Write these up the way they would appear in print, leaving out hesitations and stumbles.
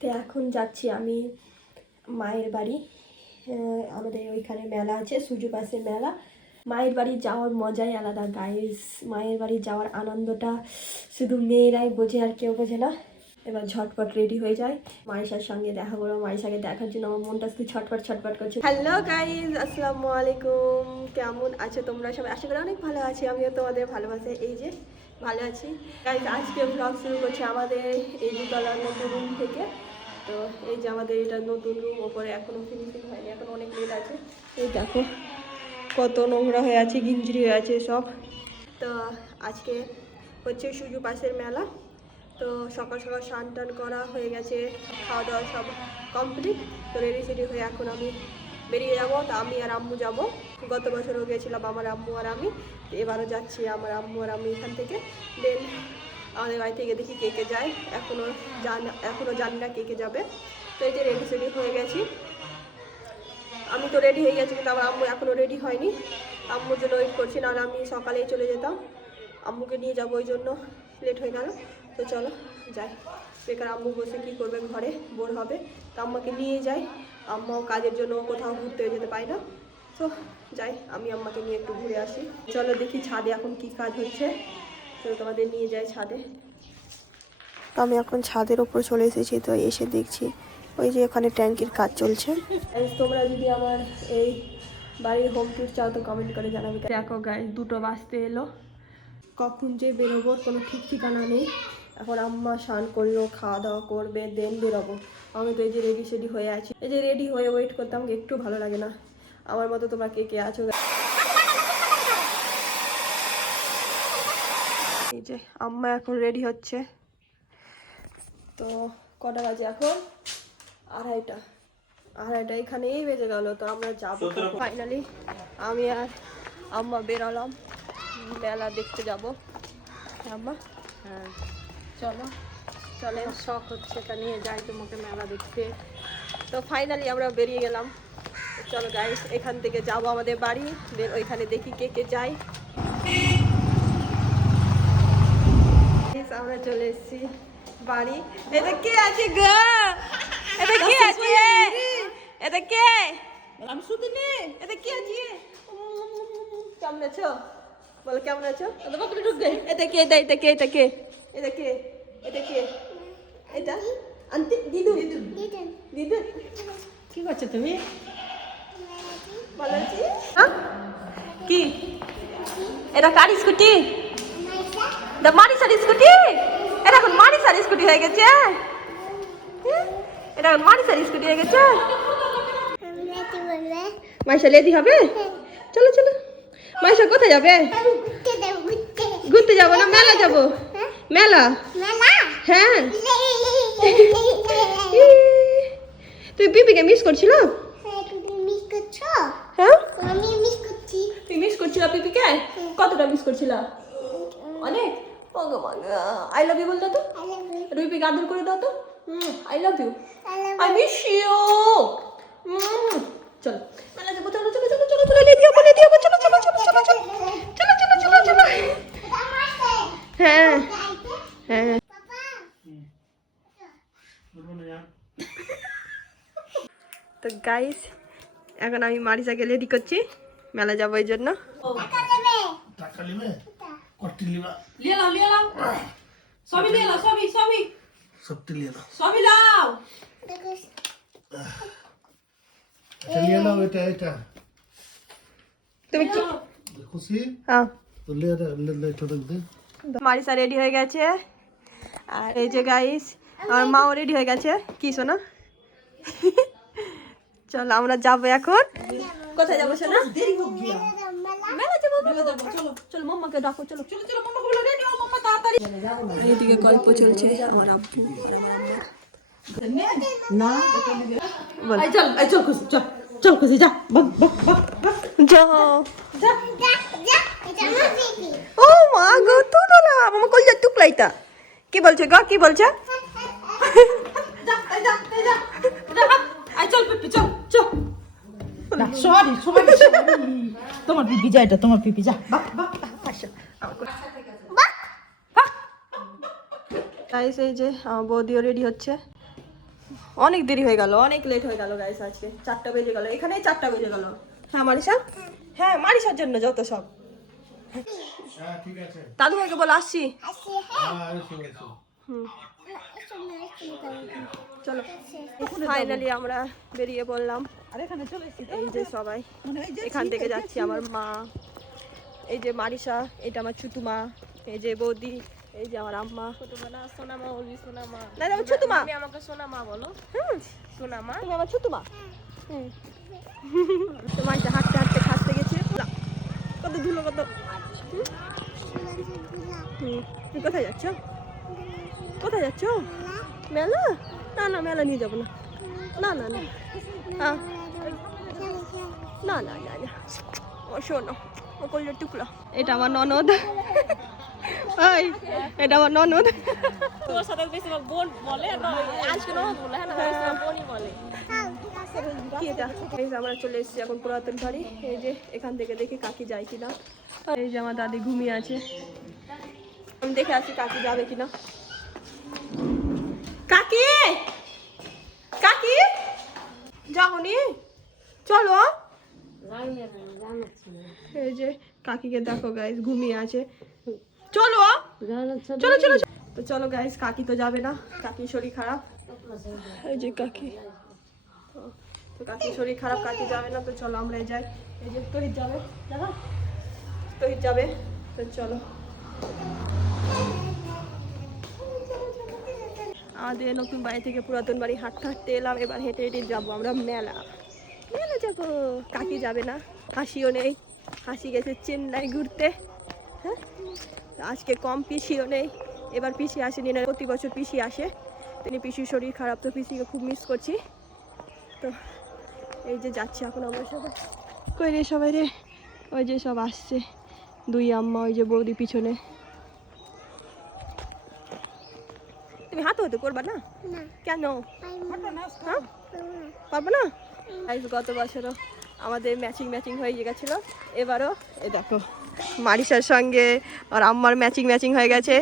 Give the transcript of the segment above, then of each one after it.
তো এখন যাচ্ছি আমি মায়ের বাড়ি। আমাদের ওইখানে মেলা আছে, সূর্য পাশের মেলা। মায়ের বাড়ি যাওয়ার মজাই আলাদা গাইস। মায়ের বাড়ি যাওয়ার আনন্দটা শুধু মেয়েরাই বোঝে, আর কেউ বোঝে না। এবার ঝটপট রেডি হয়ে যায়, মাইশার সঙ্গে দেখা করবো। মাইশাকে দেখার জন্য আমার মনটা শুধু ছটপট ছটপট করছে। হ্যালো গাইস, আসসালামু আলাইকুম। কেমন আছো তোমরা সবাই? আশা করি অনেক ভালো আছি, আমিও তোমাদের ভালোবাসে এই যে ভালো আছি গাইস। আজকে ব্লগ শুরু করছি আমাদের এই দুতলার নতুন রুম থেকে। তো এই যে আমাদের এটা নতুন রুম, ওপরে এখনও ফিনিশিং হয়নি, এখন অনেক লেট আছে। এই দেখো কত নোংরা হয়ে আছে, গিঞ্জিরি হয়ে আছে সব। তো আজকে হচ্ছে সূর্য পাশের মেলা। তো সকাল সকাল স্নান টান করা হয়ে গেছে, খাওয়া দাওয়া সব কমপ্লিট। তো রেডি সেডি হয়ে এখন আমি বেরিয়ে যাবো। তো আমি আর আম্মু যাব। গত বছরও গিয়েছিলাম আমার আম্মু আর আমি, তো এবারও যাচ্ছি আমার আম্মু আর আমি এখান থেকে। দেন আমাদের বাড়ি থেকে দেখি কে কে যায়, এখনও জানি না কে কে যাবে। তো এই যে রেডি সেডি হয়ে গেছি, আমি তো রেডি হয়ে গেছি, কিন্তু আমার আম্মু এখনও রেডি হয়নি। আম্মুর জন্য ওয়েট করছি, নাহলে আমি সকালেই চলে যেতাম। আম্মুকে নিয়ে যাবো, ওই জন্য লেট হয়ে গেল। তো চলো যাই, বেকার আম্মু বসে কী করবে, ঘরে বোর হবে। তো আম্মাকে নিয়ে যাই, আম্মাও কাজের জন্য কোথাও ঘুরতে যেতে পারে না। তো যাই, আমি আম্মাকে নিয়ে একটু ঘুরে আসি। চলো দেখি ছাদে এখন কি কাজ হচ্ছে, তো তোমাদের নিয়ে যাই ছাদে। তো আমি এখন ছাদের ওপর চলে এসেছি। তো এসে দেখছি ওই যে ওখানে ট্যাঙ্কির কাজ চলছে। তোমরা যদি আমার এই বাড়ির হোম ট্যুর চাও তো কমেন্ট করে জানাবে। দেখো গাইস, 2টো বাজতে এলো, কখন যে বেরোবো কোনো ঠিক ঠিকানা নেই। এখন আম্মা স্নান করলো, খাওয়া দাওয়া করবে, দেন বেরোবো। আমি তো এই যে রেডি সেডি হয়ে আছি, এই যে রেডি হয়ে ওয়েট করতে আমাকে একটু ভালো লাগে না। আমার মতো তোমরা কে কে আছো? এই যে আম্মা এখন রেডি হচ্ছে। তো কটা বাজে এখন? আড়াইটা এখানেই বেজে গেল। তো আমরা যাবো ফাইনালি। আমি আর আম্মা বেরোলাম, মেলা দেখতে যাব। আম্মা হ্যাঁ, চলো চলে, শখ হচ্ছে তা নিয়ে যাই তোমাকে মেলা দেখতে। তো ফাইনালি আমরা বেরিয়ে গেলাম। চলো গাইস, এখান থেকে যাবো আমাদের বাড়ি, বের ওইখানে দেখি কে কে যাই। আমরা চলে এসেছি বাড়ি। এটা কে আছে গো? এটা কে আছে? এটা কে? আমি শুধু নে এটা কে আছে? কেমন আছো বলো, কেমন আছো? ঢুক গে। এটা কে? এটা কে? এটা কে? এটা কে? এটা কে? এটা আন্টি, দিদু। দিদু কি করছো তুমি? ভালো আছি। কি এটা? কার স্কুটি? মারিসার স্কুটি। এটা এখন মারিসার স্কুটি হয়ে গেছে। এটা এখন মারিসার স্কুটি হয়ে গেছে। মাইশা লেডি হবে? চলো চলো। মাইশা কোথায় যাবে? ঘুরতে যাবো না, মেলা যাবো। মেলা? হ্যাঁ। তুই পিপিকে মিস করছিল? হ্যাঁ, তুই মিস করছিল পিপিকে? কতটা মিস করছিল? অনেক। আই লাভ ইউ বলতো তো, রুইপিকে আদর করে দাও তো। I love you, I miss you. চলো মেলা যাবো, চলো চলো চলো চলো চলো, লেডি হবো লেডি হবো, চলো চলো চলো চলো চলো চলো চলো চলো চলো। হ্যাঁ হ্যাঁ। তো গাইস, এখন আমি মারিসাকে রেডি করছি, মেলা যাবো এই জন্য। তুমি কি খুশি? হ্যাঁ, মারিসা রেডি হয়ে গেছে। আর এই যে গাইস, আমার মাও রেডি হয়ে গেছে। কি শোনা? চলো আমরা যাবো এখন। কোথায় যাবো শোনা? মেলা যাবো, মেলা যাবো। চলো চলো, মাম্মাকে ডাকো, চলো চলো চলো, মাম্মাকে বলো রেডি হও, মাম্মা তাড়াতাড়ি। এইদিকে গল্প চলছে আমার আব্বু আর আমার আম্মা। না আই চল খুশি, চল চল খুশি, যা বাক বাক বাক বাক, যাও। যা। ও মা গো, তো না মামা কল যা টুকলাইতা। কি বলছে গো, কি বলছে? যা আই যা আই যা আই চল পিপি, চল চল। সরি সরি, তোমার পিপি যা, এটা তোমার পিপি, যা বাক বাক। আসো গাইস, এই যে আমার বৌদিও রেডি হচ্ছে। অনেক দেরি হয়ে গেল, অনেক লেট হয়ে গেল গাইস। আজকে 4টা বেজে গেল, এখানেই 4টা বেজে গেল। হ্যাঁ মারিসা, হ্যাঁ মারিসার জন্য যত সব। হ্যাঁ ঠিক আছে। দাদু ভাইকে বল আসছি। হ্যাঁ এসো। চলো ফাইনালি আমরা বেরিয়ে পড়লাম। আর এখানে চলে এসেছি। এই যে সবাই মানে এই যে এখান থেকে যাচ্ছি, আমার মা, এই যে মারিসা, এটা আমার ছোটু মা, এই যে বৌদি, এই যে আমার আম্মা। ছোটবেলা সোনামা বলবি, সোনামা। না আমার ছোটু মা। তুমি আমাকে সোনামা বলো। সোনামা। তুমি আমার ছোটু মা। তো মাইটা হাঁটতে হাঁটতে খাসতে গেছে, কত ধুলো কত। তুমি কোথায় যাচ্ছ? কোথায় যাচ্ছ? মেলা? না না মেলা নিয়ে যাবো না। না না না না না না না ও শোনো, ও করলো টুকলো। এটা আমার ননদ। ওই এটা আমার ননদ। তোর সাথে বেশিরভাগ বোন বলে, আজকে ননদ বলে, হ্যাঁ না বেশিরভাগ বোনই বলে। কি এটা? এই যে আমরা চলে এসেছি এখন পুরাতন বাড়ি। এই যে এখান থেকে দেখি কাকি যায় কিনা। এই যে আমার দাদি ঘুমিয়ে আছে, আমি দেখে আসি কাকি যাবে কিনা। কাকি, কাকি যাবনি, চলো। এই যে কাকিকে দেখো গাইস, ঘুমিয়ে আছে। চলো চলো চলো। তো চলো গাইস, কাকি তো যাবে না, কাকির শরীর খারাপ। এই যে কাকি, তো কাকির শরীর খারাপ, কাকি যাবে না। তো চলো আমরা যাই। এই যে তহিদ যাবে, জানো তহিদ যাবে, তো চলো। আমাদের নতুন বাড়ি থেকে পুরাতন বাড়ি হাঁটতে হাঁটতে এলাম, এবার হেঁটে হেঁটে যাবো আমরা মেলা। মেলা যাবো, কাকি যাবে না, হাসিও নেই, হাসি গেছে চেন্নাই ঘুরতে। হ্যাঁ আজকে কম, পিসিও নেই। এবার পিসি আসেনি, না প্রতি বছর পিসি আসে। তিনি পিসির শরীর খারাপ, তো পিসিকে খুব মিস করছি। তো এই যে যাচ্ছি এখন আমার সবাই। কই রে সবাই রে? ওই যে সব আসছে, দুই আম্মা, ওই যে বৌদি পিছনে। তুমি হাতে হতে করবা না? কেন? হ্যাঁ পারবো না। গত বছরও আমাদের ম্যাচিং ম্যাচিং হয়ে গেছিলো, এবারও এই দেখো মারিসার সঙ্গে আর আম্মার ম্যাচিং ম্যাচিং হয়ে গেছে।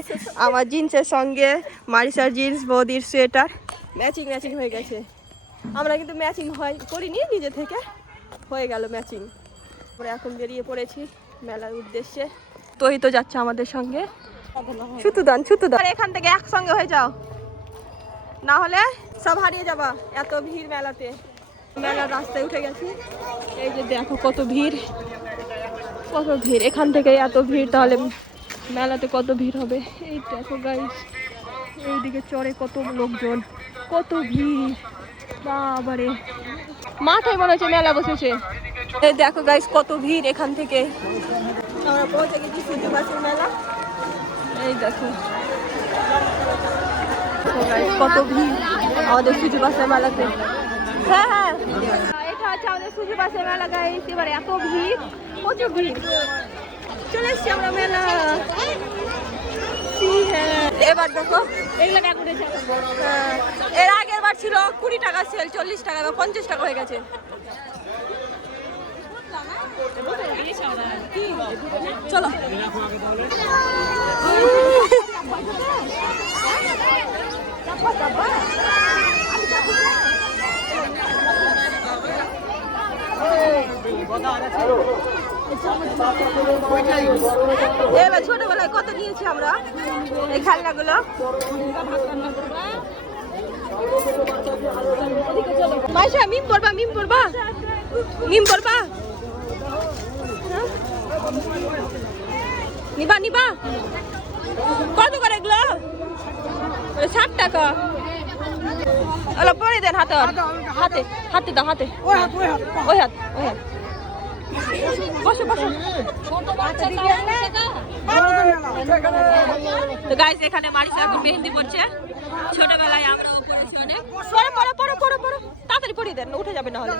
আমার জিন্সের সঙ্গে মারিসার জিন্স, বৌদির সোয়েটার ম্যাচিং ম্যাচিং হয়ে গেছে। আমরা কিন্তু ম্যাচিং করিনি, নিজে থেকে হয়ে গেল ম্যাচিং। আমরা এখন বেরিয়ে পড়েছি মেলার উদ্দেশ্যে। তোই তো যাচ্ছে আমাদের সঙ্গে। ছুতুদান ছুতুদান, এখান থেকে একসঙ্গে হয়ে যাও, না হলে সব হারিয়ে যাবা, এত ভিড় মেলাতে। মেলার রাস্তায় উঠে গেছি, এই যে দেখো কত ভিড়, কত ভিড়। এখান থেকে এত ভিড়, তাহলে মেলাতে কত ভিড় হবে। এই দেখো গাইস, এইদিকে চড়ে কত লোকজন, কত ভিড়, বাবারে মাথায় মনে হচ্ছে মেলা বসেছে। এই দেখো গাইস কত ভিড়। এখান থেকে আমরা পৌঁছে গেছি সূর্য বাসের মেলা। এই দেখো কত ভিড় আমাদের সূর্য বাসের মেলাতে। হ্যাঁ হ্যাঁ এটা হচ্ছে আমাদের সূর্য বাসের মেলা গাইস। এবার এত ভিড়, প্রচুর ভিড়। চলে এসছি আমরা মেলা। এবার দেখো এগুলো ব্যাগ উঠেছে। এর আগের বার ছিল 20 টাকা সেল, 40 টাকা বা 50 টাকা হয়ে গেছে। চলো এবার ছোটবেলায় কত নিয়েছি আমরা এই খেলনাগুলো। মাইশা মিম পড়বা, মিম পড়বা, মিম পড়বা, নিবা নিবা। কত করে এগুলো? 60 টাকা। ওগুলো পরে দেন হাতে, হাতে হাতে দাও, হাতে ওই হাত ওই হাত। বসো বসো। তো গাইস এখানে মারিসা এখন মেহেন্দি পড়ছে। ছোটবেলায় আমরাও পড়েছি অনেক। পড়ো পড়ো পড়ো পড়ো পড়ো, তাড়াতাড়ি পড়িয়ে দেন, উঠে যাবে না হলে।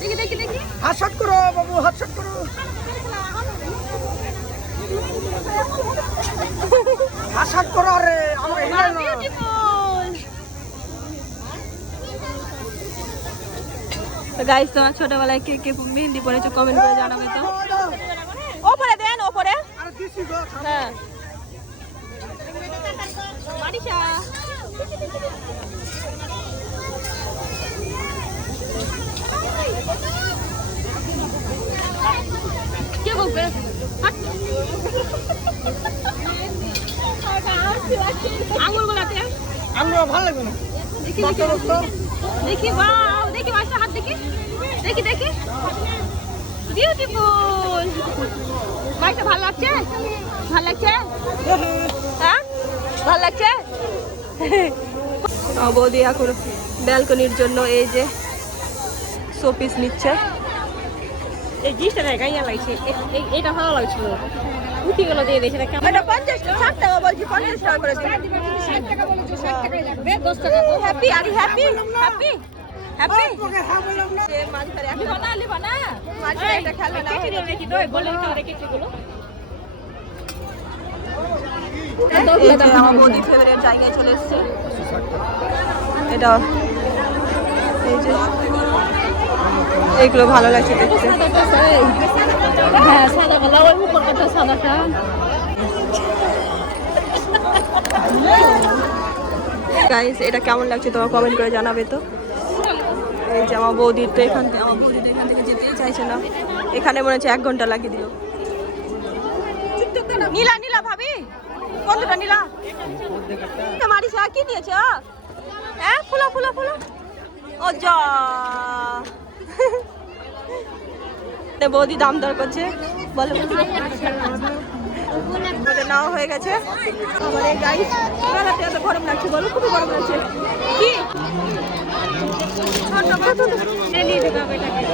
দেখি দেখি দেখি, হাত শট করো বাবু, হাত শট করো, হাত শট করো। আরে আমরা তো গাইস তোমার ছোটবেলায় কে কে মেহেন্দি পড়েছো কমেন্ট করে জানাবে তো। ওপরে দেন, ওপরে। হ্যাঁ মানিশা কে বলবে আঙুল গোলাতে আঙুল ভালো লাগবে না দেখি দেখি বাও দেখি মাছটা হাত দেখি দেখি দেখি বিউটিফুল মাছটা ভালো লাগছে ভালো লাগছে হ্যাঁ ভালো লাগছে বৌদি এখন ব্যালকনির জন্য এই যে শোপিস নিচ্ছে এই জিনিসটা না গাইয়া লাগছে এটা ভালো লাগছিল উঠিগুলো দিয়ে দিয়েছে এটা কেমন? এটা 50 টাকা বলছি 50 টাকা করে দিন 60 টাকা বলেছো 60 টাকাই লাগবে 10 টাকা হ্যাপি আর হ্যাপি হ্যাপি হ্যাপি লিবা না মাছটা একটা খেলনা না কেটে দিও নাকি দই বলে দিতে কেটে গুলো এই যে আমার বৌদি ফেভারিট জায়গায় চলে এসেছে এটা এই যে এগুলো ভালো লাগছে দেখতে হ্যাঁ সাদা কালার ওই উপর কাটা সাদাটা গাইস এটা কেমন লাগছে তোমরা কমেন্ট করে জানাবে তো এই যে আমার বৌদি তো এখান থেকে যেতেই চাইছে না এখানে মনে হচ্ছে 1 ঘন্টা লাগিয়ে দিল নীলা নীলা ভাবি কতটা নীলা মারিসা কি নিয়েছ হ্যাঁ ফুলা ফুলা ফুলা ও যা বৌদি দাম দর করছে বলো নাও হয়ে গেছে মানে গাইস মেলাতে এত গরম লাগছে বলো খুবই গরম লাগছে কি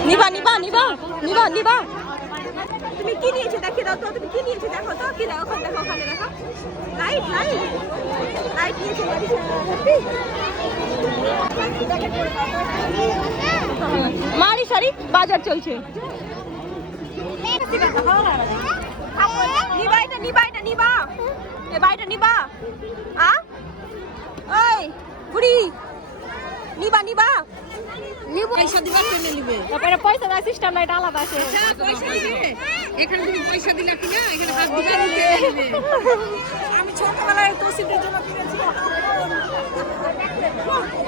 নিবা নিবা নিবা নিবা নিবা তুমি কি নিয়েছো দেখিয়ে দাও তো তুমি কি নিয়েছো দেখো তো কি দেখো ওখানে দেখো ওখানে দেখো লাইট লাইট লাইট নিয়েছো মারি সারি বাজার চলছে নিবা এটা নিবা এটা নিবা এ বাইটা নিবা আ ওই বুড়ি নিবা নিবা পয়সা দিবা কেনে নিবে তারপরে পয়সা দেওয়ার সিস্টেম না এটা আলাদা আছে পয়সা দিবে এখানে তুমি পয়সা দিলা কিনা এখানে হাত দিবে নিতে নিবে আমি ছোটবেলায় তোষিদের জন্য কিনেছি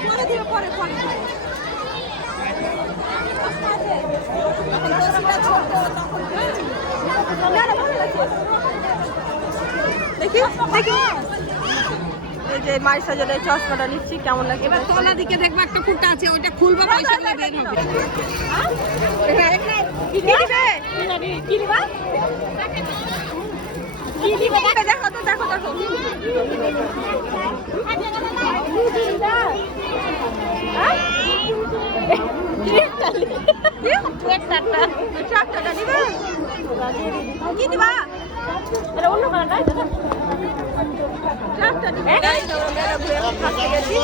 পরে দিও পরে পরে তখন তোষিটা ছোট তখন কিনেছি দেখি দেখি এই যে মারিসা জন্য চশমাটা নিচ্ছি কেমন লাগে এবার তলা দিকে দেখবা একটা ফুটা আছে ওটা খুলবা পয়সা দিয়ে বের হবে কি দিবে কি দিবা কি দিবে দেখো তো দেখো দেখো ট্রাক্টরটা নিবে কি দিবা এটা অন্য কালারটা ট্রাক্টর নিবে আমরা ঘুরে খাতে গেছি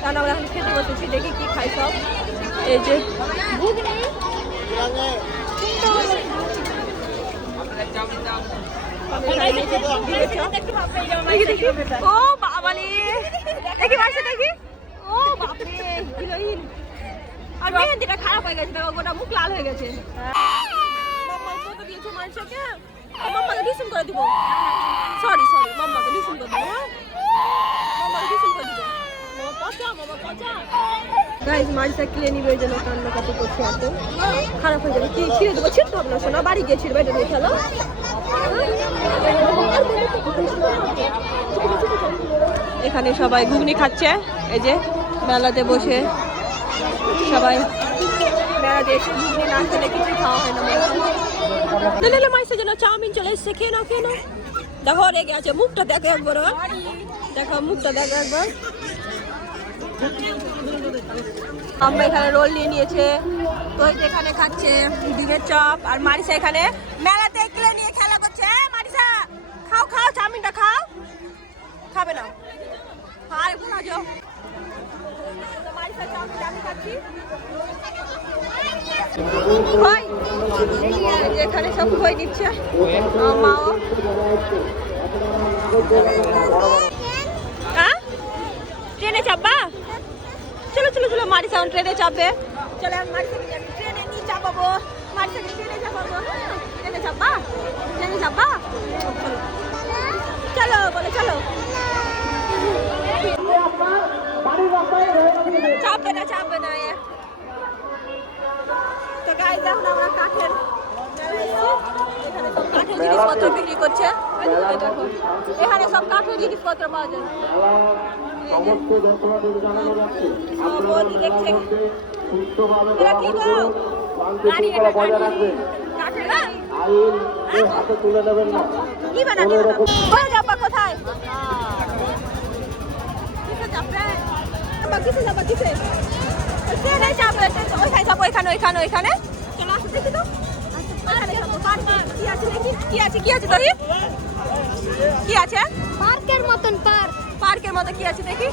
কারণ আমরা এখন খেতে বসেছি দেখি কি খাই সব এই যে ও বাবা রে দেখি মাসে দেখি ও বাপরে হিরোইন আর মেহেন্দিটা খারাপ হয়ে গেছে দেখো গোটা মুখ লাল হয়ে গেছে মাম্মা কত দিয়েছো মাইশাকে মাম্মাকে রিসিভ করে দিব সরি সরি মাম্মাকে রিসিভ করে দিব মাম্মাকে রিসিভ করে দিব গাইস মাইশা কিনে নিবে এই জন্য কান্নাকাটি করছে এত খারাপ হয়ে যাবে কি ছিঁড়ে দেবো ছিঁড়তে হবে না শোনা বাড়ি গিয়ে ছিঁড়বে এটা দিয়ে খেলো এখানে সবাই ঘুগনি খাচ্ছে এই যে মেলাতে বসে সবাই মেলাতে এসে ঘুগনি না খেলে কিছু খাওয়া হয় না মাইসের জন্য চাউমিন চলে এসছে খেয়ে নাও দেখো রেগে আছে মুখটা দেখো একবার দেখো মুখটা দেখো একবার আমরা এখানে রোল নিয়ে নিয়েছে তো এখানে খাচ্ছে ডিমের চপ আর মারিসা এখানে মেলাতে কিনে নিয়ে খেলা করছে মারিসা খাও খাও চাউমিনটা খাও খাবে না আর কোন আজো মারিসা চাউমিন আমি খাচ্ছি খই এখানে সব খই দিচ্ছে মাও ট্রেনে চাপবা চলো চলো চলো মারিসা ট্রেনে চাপবে চলো আমি মারিসাকে ট্রেনে নিয়ে চাপাবো মারিসাকে ট্রেনে চাপাবো ট্রেনে চাপবা চলো সব কাঠের জিনিসপত্র বিক্রি করছে। এই দেখো, এখানে সব কাঠের জিনিসপত্র পাওয়া যায়। বৌদি দেখছে এরা কি গো? গাড়ি এটা গাড়ি কাঠের না? কি বানাবি? ওই যাবা কোথায়? কিসে যাবে? কিসে যাবা কিসে? ওইখানে যাবে, ওইখানে যাবো, ওইখানে চলো আসো দেখি তো। কি আছে দেখি, কি আছে তোর? কি আছে? পার্কের মতন পার্ক। পার্কের মতো কি আছে দেখি?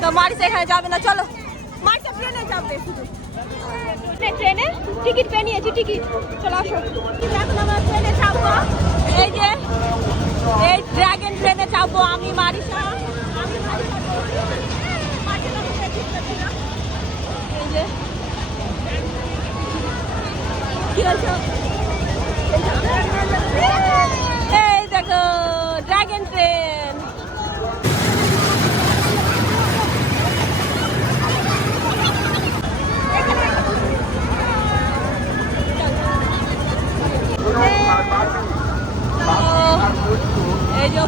তো মারিসা এখানে যাবে না, চলো মারিসা ট্রেনে যাবে শুধু। ট্রেনে টিকিট পেয়ে নিয়েছি, টিকিট। চলো আসো, এখন আমরা ট্রেনে চাপবো। এই যে এই ড্রাগন ট্রেনে চাপবো আমি, মারিসা। এই যে কি হয়েছে? এই দেখো ড্রাগন ট্রেন। এই যে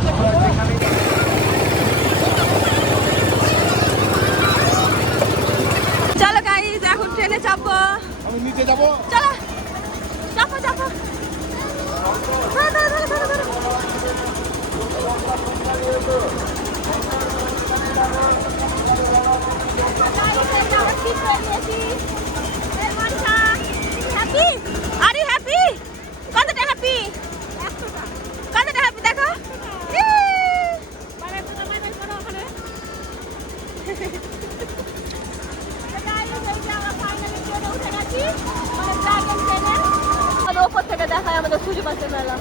চলো গাইস, এখন ট্রেনে চাপবো। আমি নিচে যাবো। চলো চাপো চাপো। Are you happy? কতটা হ্যাপি? কতটা হ্যাপি দেখো? ওপর থেকে দেখায় আমাদের সুজু পাশের মেলা।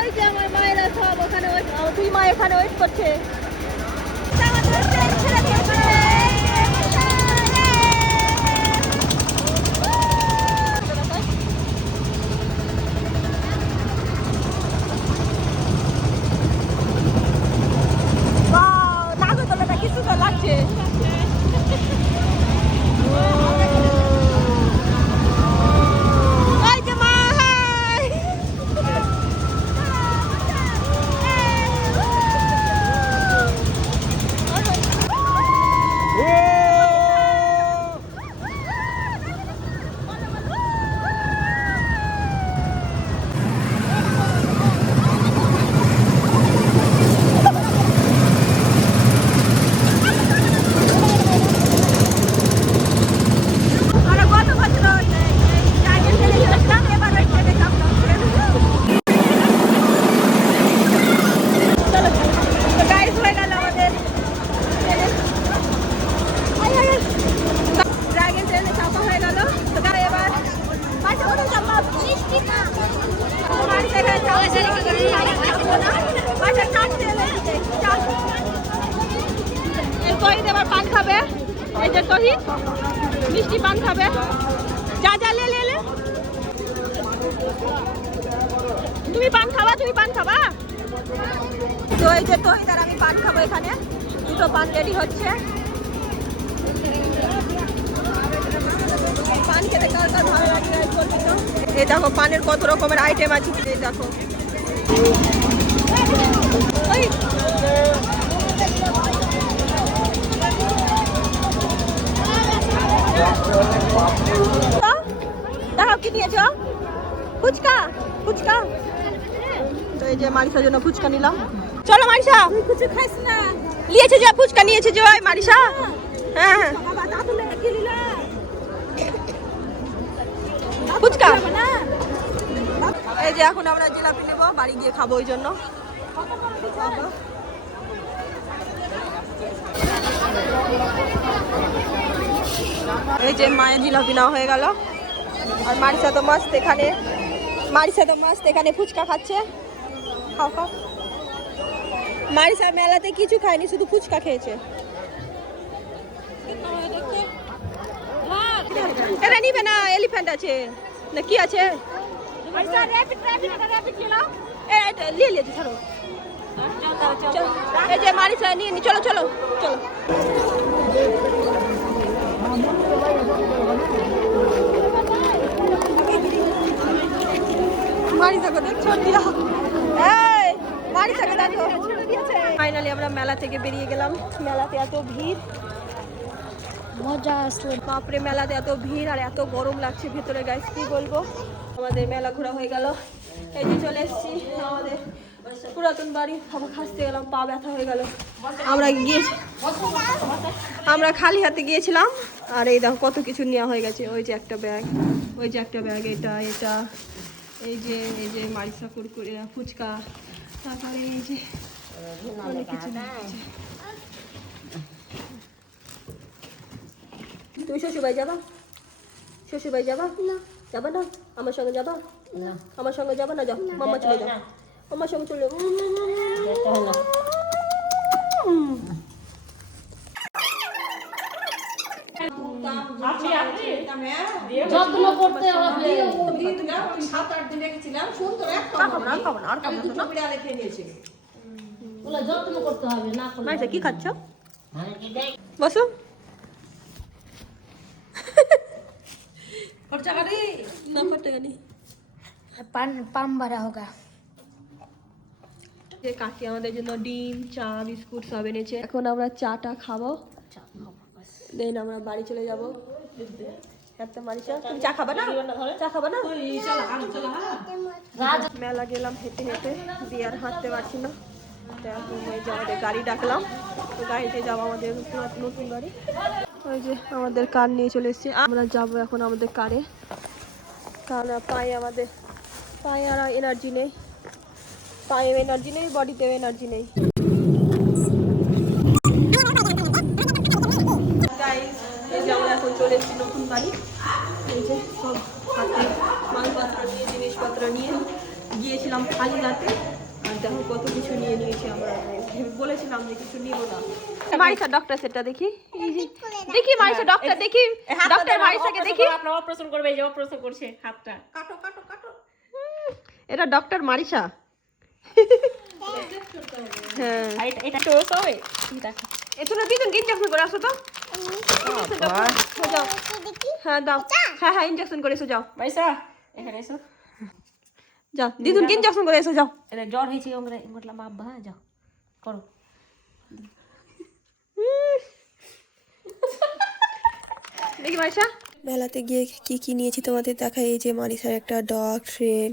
ওই যে আমার মায়েরা সব ওখানে, দুই মা এখানে ওয়েট করছে। নাগরদোলাটা কি সুন্দর লাগছে। পান খাবে, এই যে তহি মিষ্টি পান খাবে। যা যা লে লে লে, তুমি পান খাবা, তুমি পান খাবা। তো এই যে তহি তার আমি পান খাবো। এখানে দুটো পান রেডি হচ্ছে। পান খেতে কার কার ভালো লাগে বলবি তো। এই দেখো পানের কত রকমের আইটেম আছে। এই দেখো ওই দেখো কি নিয়েছো? ফুচকা, ফুচকা। তো এই যে মারিসার জন্য ফুচকা নিলাম। চলো মারিসা, কিছু খাইস না? নিয়েছে যে ফুচকা নিয়েছে যে মারিসা। হ্যাঁ হ্যাঁ ফুচকা। এই যে এখন আমরা জিলাপি নেবো, বাড়ি গিয়ে খাবো ওই জন্য। এই যে মায়ের জিলাপি নেওয়া হয়ে গেল। আর মারিসা তো মস্ত এখানে ফুচকা খাচ্ছে। খাও খাও। মারিসা মেলাতে কিছু খায়নি, শুধু ফুচকা খেয়েছে। এটা নিবে না, এলিফ্যান্ট আছে না কি আছে? নিয়ে ছাড়ো। চলো, এই যে মারিসা নিয়ে নি, চলো চলো চলো। মারিসাকে দেখছো দিয়া? এই মারিসাকে দেখো। ফাইনালি আমরা মেলা থেকে বেরিয়ে গেলাম। মেলাতে এত ভিড়, মজা আসলো। বাপরে মেলাতে এত ভিড় আর এত গরম লাগছে ভেতরে গাইস, কি বলবো। আমাদের মেলা ঘোরা হয়ে গেল, এই যে চলে এসেছি আমাদের পুরাতন বাড়ি। খাসতে গেলাম, পা ব্যথা হয়ে গেল। আমরা খালি হাতে গিয়েছিলাম আর এই দেখো কত কিছু নেওয়া হয়ে গেছে। ওই যে একটা ব্যাগ, ওই যে একটা ব্যাগ, এটা এটা এই যে মারিসা কুরকুরে ফুচকা, তারপরে এই যে অনেক কিছু নেওয়া হয়েছে। তুমি শ্বশুরবাড়ি যাবা? শ্বশুরবাড়ি যাবা? না যাবা না? আমার সঙ্গে যাবা? না আমার সঙ্গে যাবা না? যাও মাম্মা চলে যাও, আমার সঙ্গে চলে যাও। যত্ন করতে হবে। ওগুলো যত্ন করতে হবে, না করলে মাইসা কি খাচ্ছ? বসো। না খরচা গাড়ি পাম ভরা হোগা। যে কাকি আমাদের জন্য ডিম, চা, বিস্কুট সব এনেছে। এখন আমরা চাটা খাবো, দেন আমরা বাড়ি চলে যাবো। তুমি চা খাবা না? চা খাবা না? মেলা গেলাম হেঁটে হেঁটে, দিয়ে আর হাঁটতে পারছি না। তো এখন ওই যে আমাদের গাড়ি ডাকলাম, তো গাড়িতে যাবো আমাদের নতুন বাড়ি। ওই যে আমাদের কার নিয়ে চলে এসেছি, আমরা যাবো এখন আমাদের কারে। কারণ পায়ে আর এনার্জি নেই, পায়ে এনার্জি নেই, বডিতেও এনার্জি নেই। এই যে আমরা এখন চলে এসেছি নতুন বাড়ি। এই যে সব হাতে মালপত্র নিয়ে, জিনিসপত্র নিয়ে গিয়েছিলাম খালি রাতে, আর দেখো কত কিছু নিয়ে নিয়েছি আমরা। বলেছিলাম যে কিছু নিব না। মারিসা ডক্টর সেটটা দেখি, এই যে দেখি মারিসা ডক্টর, দেখি ডক্টর মারিসাকে দেখি। আপনার অপারেশন করবে, এই যে অপারেশন করছে হাতটা। কাটো কাটো কাটো। এটা ডক্টর মারিসা। হ্যাঁ এটা তো সবে দেখো। এতটা দিন ইনজেকশন করে আসো তো। যাও হ্যাঁ দাও, হ্যাঁ হ্যাঁ ইনজেকশন করে এসো, যাও পয়সা এখানে এসো। যাও দিদুনকে ইনজেকশন করে এসো, যাও। এটা জ্বর হয়েছে ওখানে, বললাম আব্বা হ্যাঁ যাও করো। দেখি মারিসা। মেলাতে গিয়ে কি কি নিয়েছি তোমাদের দেখা। এই যে মারিসার একটা ডগ, ট্রেন,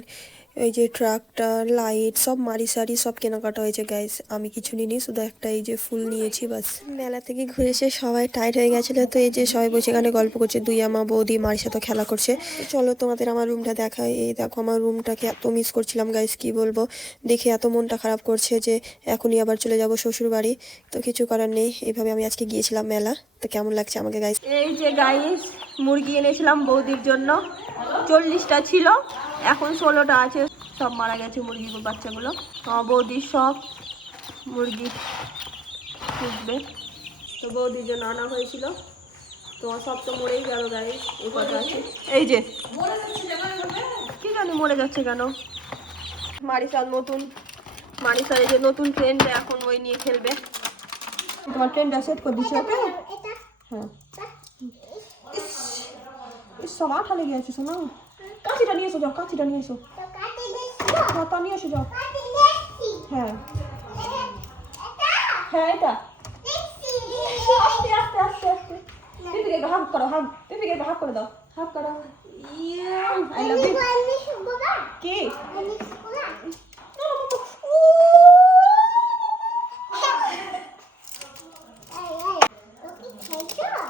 এই যে ট্রাক্টর, লাইট, সব মারিসারই সব কেনাকাটা হয়েছে গাইস। আমি কিছু নিইনি, শুধু একটা এই যে ফুল নিয়েছি বাস। মেলা থেকে ঘুরে এসে সবাই টায়ার্ড হয়ে গেছিলো, তো এই যে সবাই বসে এখানে গল্প করছে। দুই আমা বৌদি মারিসা তো খেলা করছে। চলো তোমাদের আমার রুমটা দেখাই। এই দেখো আমার রুমটাকে এত মিস করছিলাম গাইস, কি বলবো। দেখে এত মনটা খারাপ করছে যে এখনই আবার চলে যাব শ্বশুর বাড়ি। তো কিছু করার নেই, এইভাবে আমি আজকে গিয়েছিলাম মেলা। তো কেমন লাগছে আমাকে গাইস। এই যে গাইস মুরগি এনেছিলাম বৌদির জন্য, 40টা ছিল, এখন 16টা আছে। সব মারা গেছে মুরগি বাচ্চাগুলো। আমার বৌদির সব মুরগি ফুটবে, তো বৌদির জন্য আনা হয়েছিল। তোমার সব তো মরেই গেল গাইস, এই কথা আছে। এই যে কি জানি মরে যাচ্ছে কেন। মারিসার এই যে নতুন ট্রেন্ড, এখন ওই নিয়ে খেলবে। তোমার ট্রেন্ডটা সেট করে দিচ্ছি, ওকে? হ্যাঁ সব আঠা লেগে আছে, শোনো। কাঁচিটা নিয়ে এসো, যাও কাঁচিটা নিয়ে এসো। তা নিয়ে এসো, যাও। হ্যাঁ হ্যাঁ এটা আস্তে আস্তে আস্তে আস্তে। পিপিকে হাফ করো, পিপিকে হাফ করে দাও, হাফ করো। I love you. কি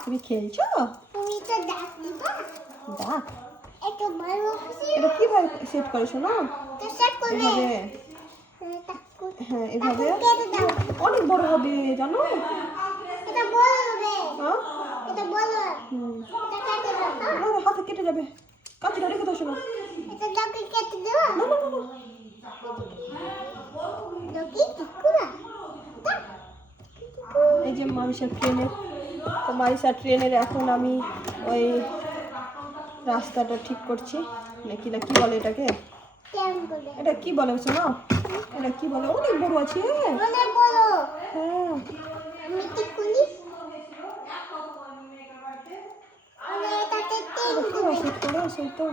তুমি খেলছো? দাঁত এটা কিভাবে সেট করেছো না? এভাবে, হ্যাঁ এভাবে অনেক বড় হবে জানো। হাতে কেটে যাবে, কাঁচিটা রেখে দাও। শোনো এই যে মারিসা ট্রেনের এখন আমি ওই রাস্তাটা ঠিক করছি, নাকি না কি বলে এটাকে, এটা কি বলে শোনো, এটা কি বলে, অনেক বড় আছে। সেই তো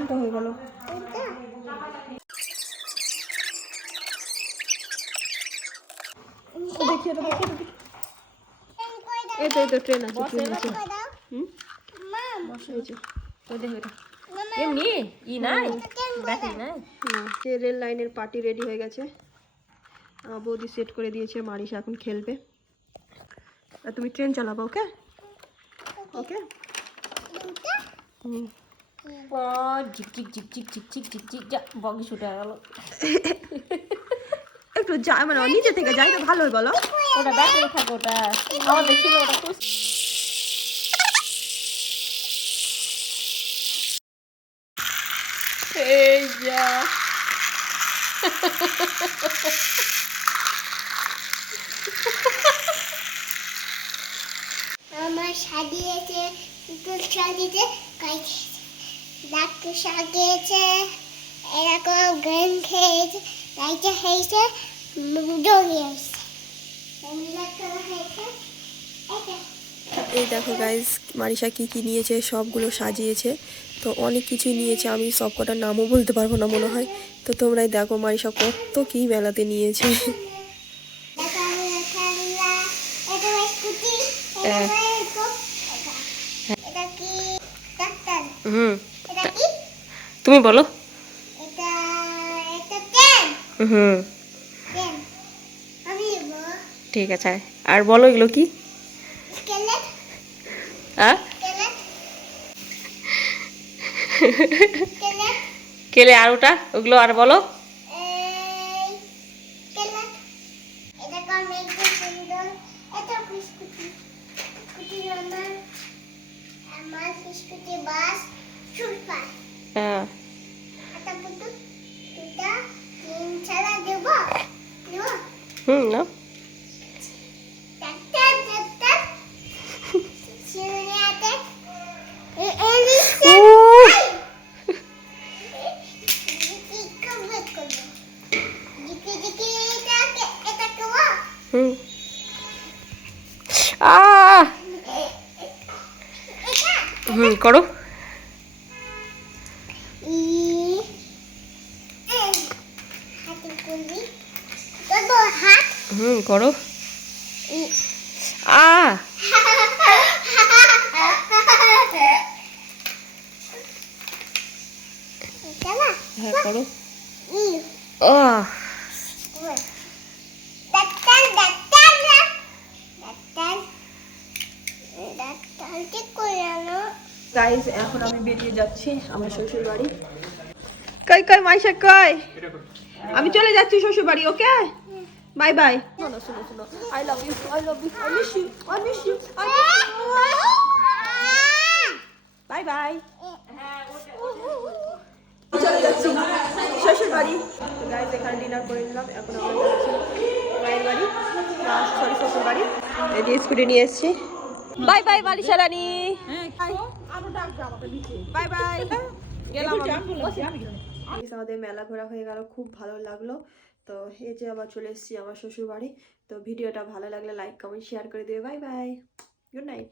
এটা হয়ে গেল। দেখি এটা দেখি এই তো ট্রেন আছে ট্রেন আছে। এমনি ই নাই ব্যাটারি নাই না যে রেল লাইনের পার্টি রেডি হয়ে গেছে, বৌদি সেট করে দিয়েছে, মারিসা এখন খেলবে আর তুমি ট্রেন চালাবো। ওকে ওকে ঝিকঝিক ঝিকঝিক ঝিকঝিক ঝিকঝিক যা বগি ছুটে গেল। একটু যা মানে নিজে থেকে যাই তো ভালো হয় বলো। ওটা ব্যাটারি থাকে, ওটা আমাদের ছিল ওটা খুব এই যা আমার সাজিয়েছে পুতুল সাজিয়েছে ডাক্তার সাজিয়েছে এরকম গান খেয়েছে লাইটে হয়েছে জড়িয়ে আসছে হয়েছে এটা এই দেখো গাইজ মারিসা কি কি নিয়েছে, সবগুলো সাজিয়েছে। তো অনেক কিছুই নিয়েছে, আমি সব কটার নামও বলতে পারবো না মনে হয়। তো তোমরাই দেখো মারিসা কত কি মেলাতে নিয়েছে। এটা কি ডাক্তার হুম এটা কি তুমি বলো। এটা এটা পেন হুম পেন আমি নেব ঠিক আছে, আর বলো এগুলো কি? স্কেলেট হ্যাঁ স্কেলেট স্কেলেট কেলে আর ওটা ওগুলো আর বলো। এই স্কেলেট এটা কম একটু সুন্দর এটা বিস্কুটি বিস্কুটি আমার আমার বিস্কুটি বাস সুপার হ্যাঁ এটা পুতুল দুটা তিন ছাড়া দেব দেব হুম না ডাক্তার ডাক্তার শিউরিয়াতে এলিসা দিকি কবে করবে দিকি দিকি এটা করব হুম এটা হুম করো। ই হাতে করবি করবো হাত হুম করো। ই এটা হ্যাঁ করো। ই ও ডাক্তার ডাক্তার ডাক্তার ডাক্তার ঠিক করে আনো গাইজ এখন আমি বেরিয়ে যাচ্ছি আমার শ্বশুর বাড়ি। কই কই মাইশা কই, আমি চলে যাচ্ছি শ্বশুর বাড়ি। Okay bye bye. শোনো শোনো শোনো, I love you I love you I miss you I miss you bye bye. চলে যাচ্ছি শ্বশুর বাড়ি। তো গাইজ এখানে ডিনার করে নিলাম, এখন আমরা যাচ্ছি মায়ের বাড়ি, সরি শ্বশুর বাড়ি। এই যে স্কুটি নিয়ে এসেছি। বাই বাই মারিসা রানী, বাই বাই। গেলাম আমাদের মেলা ঘোরা হয়ে গেল, খুব ভালো লাগলো। তো এই যে আবার চলে এসেছি আমার শ্বশুর বাড়ি। তো ভিডিওটা ভালো লাগলে লাইক কমেন্ট শেয়ার করে দিও। Bye bye, good night.